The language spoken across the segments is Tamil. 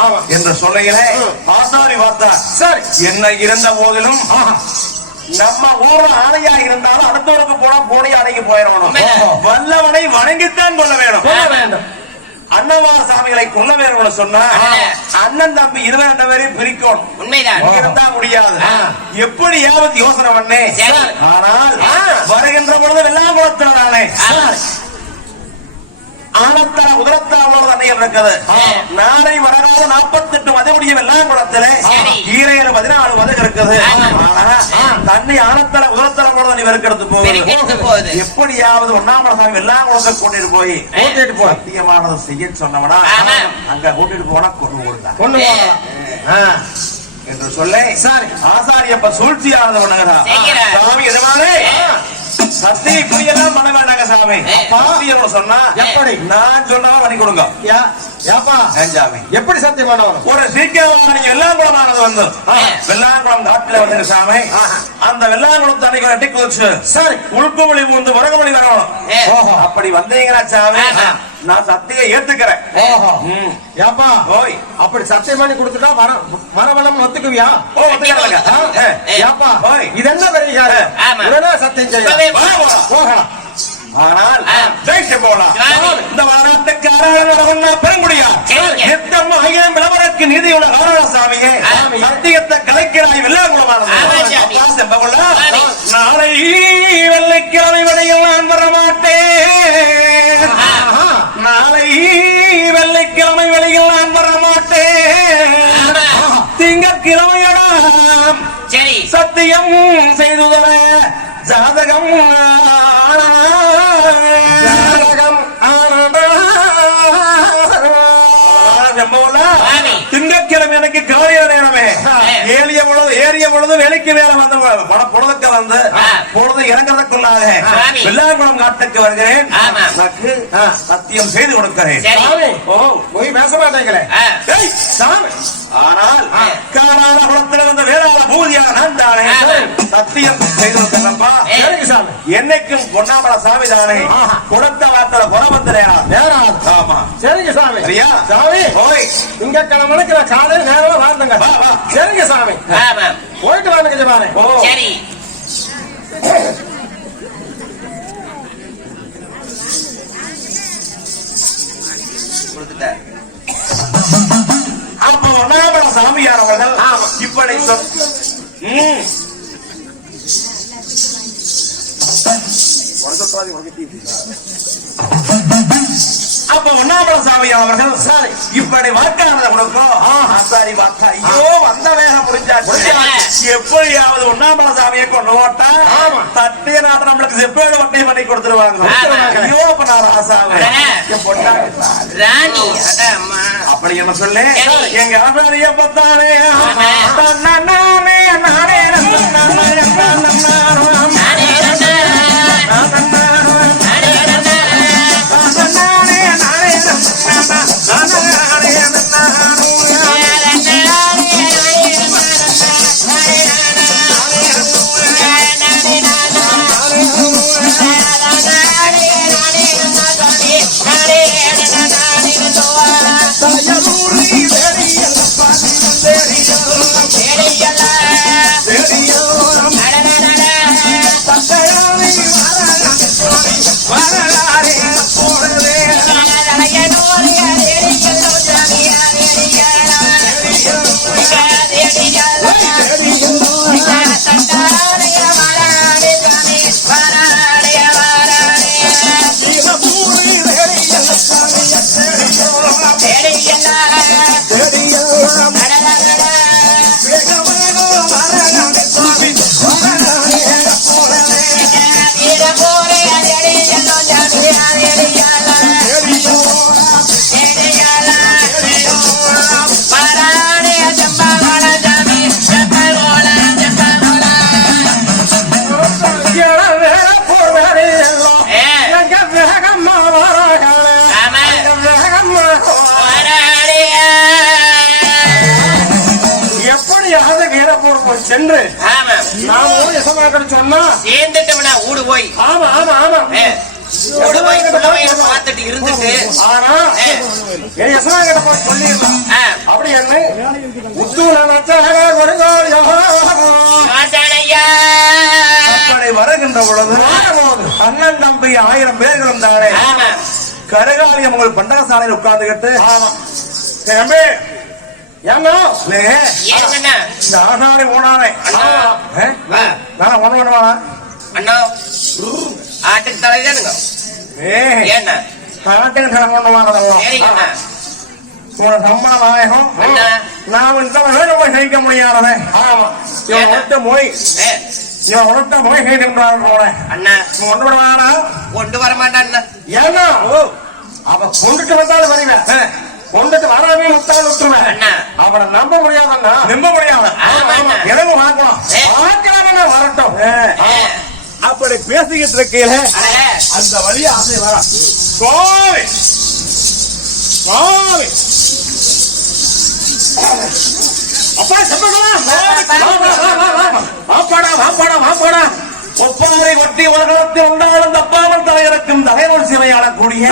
ஆமா. என்று சொல்லையிலே. ஆசாரி பார்த்தார் சரி என்ன இருந்த போதிலும். நம்ம ஊர்ல ஆணையா இருந்தாலும் அடுத்தவருக்கு போனா போனி அணைக்கு போயிடணும். வல்லவனை வணங்கித்தான் கொள்ள வேணும் வேண்டும் அன்னவார சாமிகளை கொல்ல வேணும்னு சொன்னா. அண்ணன் தம்பி இருபது ரெண்டு பேரையும் பிரிக்கணும் உண்மைதான் இருந்தா முடியாது ஆ. எப்படியாவது யோசனை பண்ணேன். ஆனால். வருகின்ற பொழுது வெள்ளாங்குளத்தில் உதரத்தர உள்ள தண்ணிகள் இருக்குது. நாளை வரகால நாற்பத்தெட்டு மதிமுடிய வெள்ளாங்குளத்துல சரி. ஈரையில பதினாலு மதகு இருக்குது. தண்ணி ஆனத்தர உதரத்தர உள்ள தண்ணி வெறுக்கிறது போகுது. எப்படியாவது ஒன்னாமல சாமி வெள்ளாங்குளத்தை கூட்டிட்டு போய் கூட்டிட்டு போ சத்தியமானதை செய்ய சொன்னவனா. அங்க கூட்டிட்டு போனா கொண்டு கொடுத்தா கொண்டு போகலாம். என்று சொல்ல சரி. ஆசாரியப்ப சூழ்ச்சியானது செய்கிறார். சாமி எதுவானே சத்திய இப்படியெல்லாம் பண்ண வேண்டாங்க சாமி. அப்பா. சத்தியம் சொன்னா எப்படி? நான் சொன்னா பண்ணி கொடுங்க. ஏன் சாமி? எப்படி சத்தியம் பண்ணவரும் ஒரு சீக்கிரம் நீங்க வெள்ளாங்குளமானது வந்து. வெள்ளாங்குளம் காட்டுல வந்து சாமி. அந்த வெள்ளாங்குளம் தண்ணிக்கு வெட்டி குதிச்சு சரி. உள்கு வழி வந்து வடகு வழி வரணும். அப்படி வந்தீங்கன்னா சாமி. நான் சத்தியை ஏத்துக்கிறேன். யாப்பா ஓய் அப்படி சத்தியம் பண்ணி கொடுத்துட்டா வர வரவனம் ஒத்துக்குவியா ஓ? யாப்பா ஓய். இது என்ன பெரிய காரியம்? ஆமா. உடனே சத்தியம் செய்ய. போகலாம் ஆனால். ஜெயிச்சு போலாம். இந்த வாராட்டுக்காரன் பெருங்குடியா. எத்தம் ஆயிரம் விளவரக்கு நீதியுள்ள ஆமாம். சத்தியத்தை கலைக்கிறாய். அப்பா செம்பகுள்ளா சரி சத்தியம் செய்துதல ஜாதகம் ஜாதகம். சாமி. திங்கட்கிழமை எனக்கு காலையில நேரமே. ஏறிய பொழுது ஏறிய பொழுது வேலைக்கு நேரம் வந்து பட பொழுதுக்கு வந்து. பொழுது இறங்குறதுக்குள்ளாக. வெள்ளாங்குளம் காட்டுக்கு வருகிறேன். சத்தியம் செய்து கொடுக்கிறேன் ஓ போய் பேச. ஏய், சாமி பொன்னாமல சாமி தானே. குடத்த வார்த்தை புறவந்தனையா நேரம் ஆமா. சரிங்க சாமி. சரியா? சாமி ஓய். திங்கக்கிழமைக்கு நான் காலையில் நேரமா வாழ்ந்துங்க. சரிங்க சாமி. ஆமா போயிட்டு வாங்க ஜபானே ஓ. சரி. கொடுத்துட்டார் அப்ப ஒன்னாமல சாமியானவர்கள் ஆமா. இப்படி சொல் ம். அப்ப ஒன்னாமல சாமியானவர்கள் சரி. இப்படி வாக்கானதை கொடுக்கும் ஆசாரி வாக்கா ஐயோ வந்த வேகம் முடிஞ்சாச்சு. எப்படியாவது ஒன்னாமல சாமியை கொண்டு ஓட்டா ஆமா. தட்டிய நாட்டு நம்மளுக்கு செப்பேடு வட்டையும் பண்ணி கொடுத்துருவாங்க. ஐயோ அப்ப நான் அம்மா அப்படி என்ன சொல்லு. எங்க ஆசாரிய. தன்னானே நானே நானே சென்று நாம் ஊர் எசமாக்கன்னு சொன்னா சேர்ந்துட்டோம்னா ஊடு போய். ஆமா ஆமா ஆமா. இதோட போய் பார்த்துட்டு இருந்துட்டு. ஆனா யசனா கிட்ட போய் சொல்லிடலாம். அப்படி என்ன? உத்தூர நச்சாக. அப்படி வருகின்ற பொழுது அண்ணன் தம்பி ஆயிரம் பேர்களும் தானே. கருகாலி உங்கள் பண்டகசாலையில் உட்கார்ந்துகிட்டு தம்பி ஏங்க? இந்த ஆனானே ஓனானே. நான் ஒண்ணு பண்ணுவானா அண்ணா. ஆட்டுக்கு தலைதானுங்க காட்டுக்கு கடன் கொண்டு வாங்கலாம் சரிங்கண்ணா. உன சம்பள நாயகம். நாம் போய் சகிக்க முடியாதவன். ஆமா. இவன் போய் ஏ, இவன் போய் சகிக்கின்றான் போறேன் அண்ணா. இவன் ஒண்ணு பண்ணுவானா கொண்டு வர மாட்டான் ஏன்னா அவ கொண்டுட்டு வந்தாலும் வருவேன் கொண்டுட்டு வராமே முத்தாலும் விட்டுருவேன். அவனை நம்ப முடியாதண்ணா. நம்ப முடியாத. எனக்கு பார்க்கலாம். பார்க்கலாம்னா வரட்டும். அப்படி பேசிக்கிட்டு இருக்கையில அந்த வழியா ஆசை வர. சுவாமி சுவாமி அப்பா செப்பலாம் வாப்பாடா வாப்பாடா வாப்பாடா. ஒப்பாரை ஒட்டி உலகத்தில் உண்டாலும் தப்பாமல் தலையறக்கும் தலைவர் சிலையாடக்கூடிய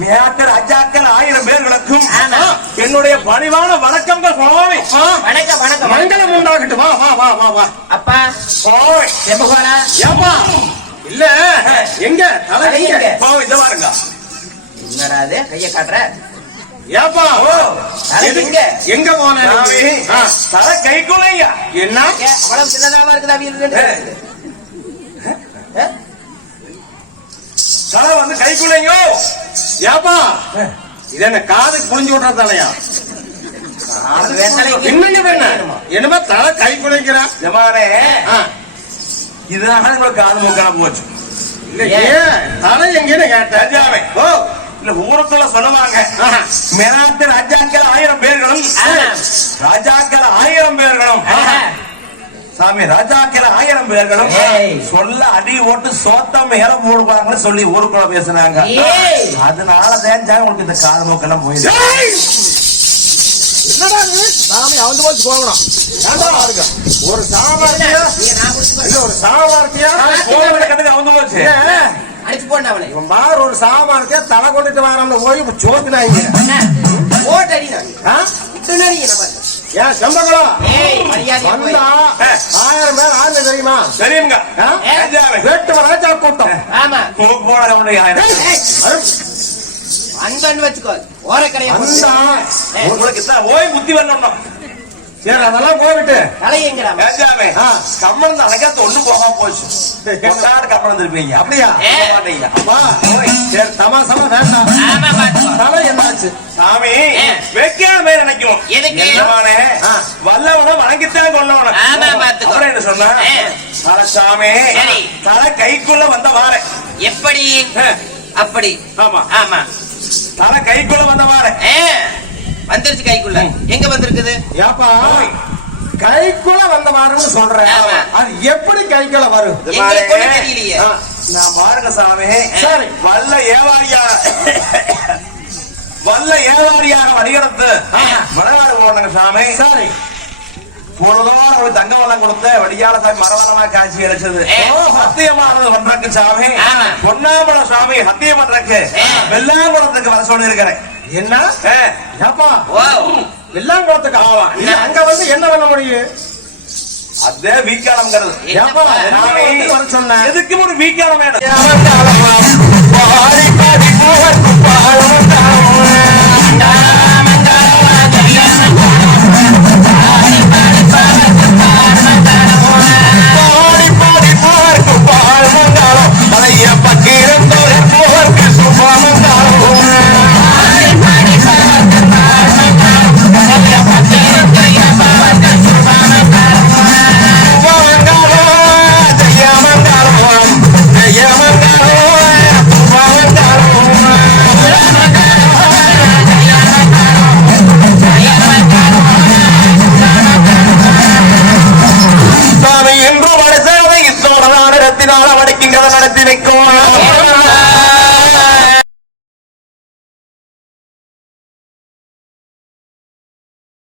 மேட்டர் அஜாக்கள் ஆயிரம் பேர்களுக்கும். என்னுடைய பணிவான வணக்கங்கள் சுவாமி. வணக்கம் வணக்கம். மங்களம் உண்டாகட்டும். வா வா வா வா வா. அப்பா. சுவாமி. செம்பகோலா ஏப்பா. இல்ல. எங்க? தலை எங்க? சுவாமி இந்த பாருங்க. என்னடா அது கைய காட்டுற? ஏப்பா. எங்க? எங்க போன தலை கை குலையா என்ன? அவ்வளவு சின்னதாவா இருக்குதா தலை வந்து கை குலையோ ஏப்பா இது என்ன காது புளிஞ்சு விடுற தலையா என்னமா தலை கை குலைக்கிறா ஜமானே இதுதான் உங்களுக்கு காது மூக்கான போச்சு. தலை எங்கன்னு கேட்டேன் ராஜாவே. ஓ. இல்ல ஊருக்குள்ள சொல்லுவாங்க. மேலாட்டு ராஜாக்கள் ஆயிரம் பேர்களும். ராஜாக்கள் ஆயிரம் பேர்களும். சாமி ராஜாக்கள் ஆயிரம் பேர்களும். சொல்ல அடி ஓட்டு சோத்த மேல போடுவாங்கன்னு சொல்லி ஊருக்குள்ள பேசுனாங்க. அதனால தான் உங்களுக்கு இந்த காது மூக்கெல்லாம் போயிடுச்சு! என்னடா? ஒரு சாமர்த்தியா நீங்க நான் குடிச்சு இல்ல பாரு. ஒரு சாமர்த்தியா கட்டுக்கு அவந்து போச்சு? அடிச்சு போடணும் அவளை. இவன் பார் ஒரு சாமர்த்தியா தலை கொண்டுட்டு வராம போய் சோத்துனாங்க அண்ணா, ஓட்டு அடி நான் ஆ? விட்டு நடிங்க நம்ம. ஏன் போய். வந்தா ஆயிரம் பேர் ஆண்டு தெரியுமா? தெரியுங்க. வேட்டு ராஜா கூட்டம். ஆமா. போன உன்னுடைய ஆயிரம். அன்பன் வச்சுக்கோ ஓரக்கரையை வந்தா உங்களுக்கு தான் ஓய் புத்தி வரணும் சரி அதெல்லாம் போய்விட்டு தலை எங்கடா ராஜாவே ஆ. கம்மன் அழகாத்த ஒண்ணு போகாம போச்சு. கொண்டாடு கம்மன் இருப்பீங்க அப்படியா? அப்பா சரி தமாசமா வேண்டாம். தலை என்னாச்சு? சாமி. வைக்காம நினைக்கும். வல்லவன வணங்கித்தான் பாத்துக்கோ. அப்புறம் என்ன சொன்னா. தல சாமி. தல கைக்குள்ள வந்த வார எப்படி? அப்படி. ஆமா. ஆமா. தல கைக்குள்ள வந்த வார வந்துருச்சு கைக்குள்ள. எங்க வந்திருக்குது? ஏப்பா கைக்குள்ள வந்த வாருன்னு சொல்றேன். அது எப்படி கைக்குள்ள வரும்? தெரியலையே. நான் பாருங்க சாமி. சரி. வல்ல ஏவாரியா வல்ல ஏவாரியாக வடிகடத்து. மணவாடு போனாங்க சாமி. சரி. பொழுதோட ஒரு தங்க வளம் கொடுத்த வடியால சாமி மரவளமா காட்சி அளிச்சது ஏ. சத்தியமானது பண்றக்கு சாமி. பொன்னாமல சாமி சத்தியம் பண்றக்கு. வெள்ளாங்குளத்துக்கு வர சொல்லி இருக்கிறேன் என்ன? ஏப்பா? வெள்ளாங்குளத்துக்கு ஆவா நீ அங்க வந்து என்ன பண்ண முடியும் அதே வீக்காலம்ங்கிறது ஏப்பா வர சொன்ன எதுக்கு ஒரு வீக்காலம் வேணும்?